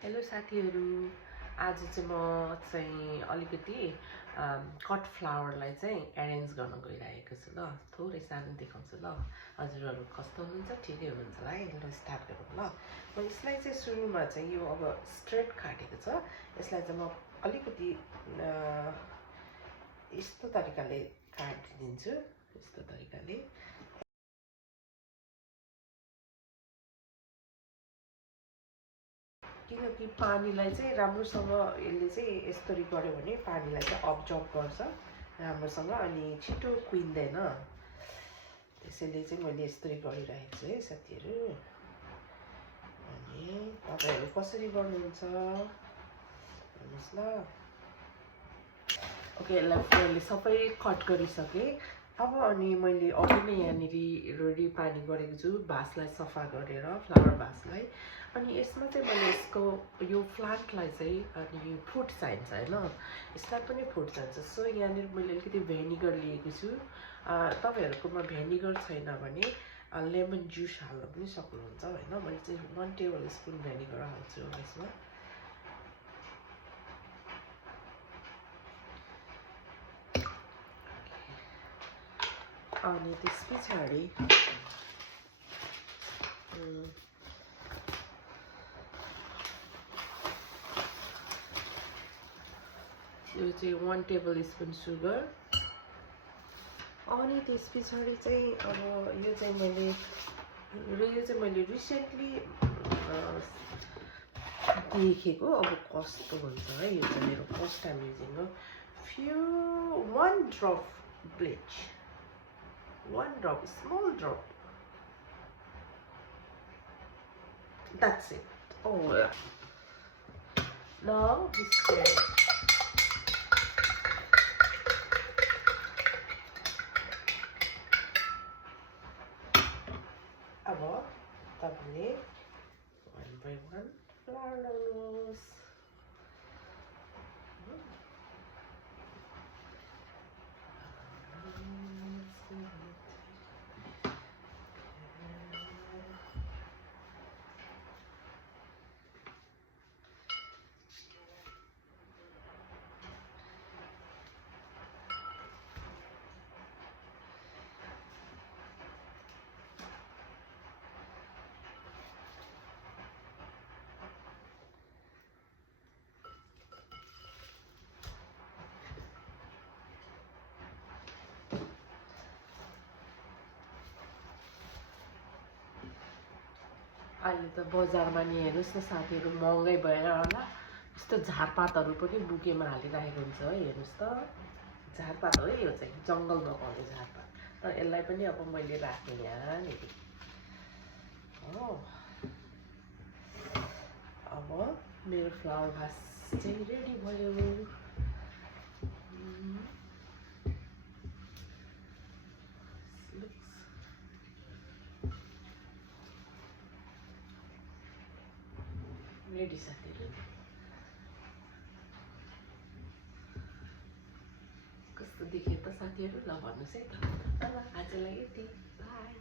Hello साथीहरू, आज चाहिँ म चाहिँ अलिकति कट फ्लावरलाई चाहिँ एरेन्ज गर्न गइरहेको छु ल। थोरै सानो देखाउँछु ल। हजुरहरू कस्तो हुनुहुन्छ? ठिकै हुनुहुन्छ होला है। ल स्टार्ट गरौँ ल। म यसलाई चाहिँ सुरुमा चाहिँ यो अब स्ट्रेट काटेको छ। यसलाई चाहिँ म अलिकति यस्तो तरिकाले काटिदिन्छु। यस्तो तरिकाले किनकि पानीलाई चाहिँ राम्रोसँग यसले चाहिँ यसरी गर्यो भने पानीलाई चाहिँ अब्जर्भ गर्छ राम्रोसँग अनि छिटो कुहिँदैन। त्यसैले चाहिँ मैले यसरी गरिरहेको छु है साथीहरू। अनि तपाईँहरू कसरी गर्नुहुन्छ हेर्नुहोस् ल। ओके, यसलाई मैले सबै कट गरिसकेँ। अब अनि मैले अघि नै यहाँनिर रेडी पानी गरेको छु भासलाई सफा गरेर, फ्लावर भासलाई। अनि यसमा चाहिँ मैले यसको यो प्लान्टलाई चाहिँ अनि फुड चाहिन्छ होइन, यसलाई पनि फुड चाहिन्छ। सो यहाँनिर मैले अलिकति भेनिगर लिएको छु। तपाईँहरूकोमा भेनिगर छैन भने लेमन जुस हाल्न पनि सक्नुहुन्छ होइन। मैले चाहिँ 1 टेबल स्पुन भेनिगर हाल्छु यसमा। अनि त्यस पछाडि यो चाहिँ 1 टेबल स्पुन सुगर। अनि त्यस पछाडि चाहिँ अब यो चाहिँ मैले रिसेन्टली देखेको। अब कस्तो हुन्छ है, यो चाहिँ मेरो फर्स्ट टाइम युजिङ हो। 1 drop bleach, 1 drop, small drop. That's it. Oh yeah. Now this is अब तपाईँले 1 by 1 फ्लावर लगाउनुहोस्। अहिले त बजारमा नि हेर्नुहोस् न साथीहरू, महँगै भएर होला यस्तो झारपातहरू पनि बुकेमा हालिराखेको हुन्छ है। हेर्नुहोस् त, झारपात हो है, यो चाहिँ जङ्गलमा पाउने झारपात। तर यसलाई पनि अब मैले राखेँ यहाँनिर हो। अब मेरो फ्लावर भास चाहिँ रेडी भयो। रेडी साथीहरू, कस्तो देखियो त साथीहरू? ल भन्नुहोस् है त। ल आजलाई यति, बाई।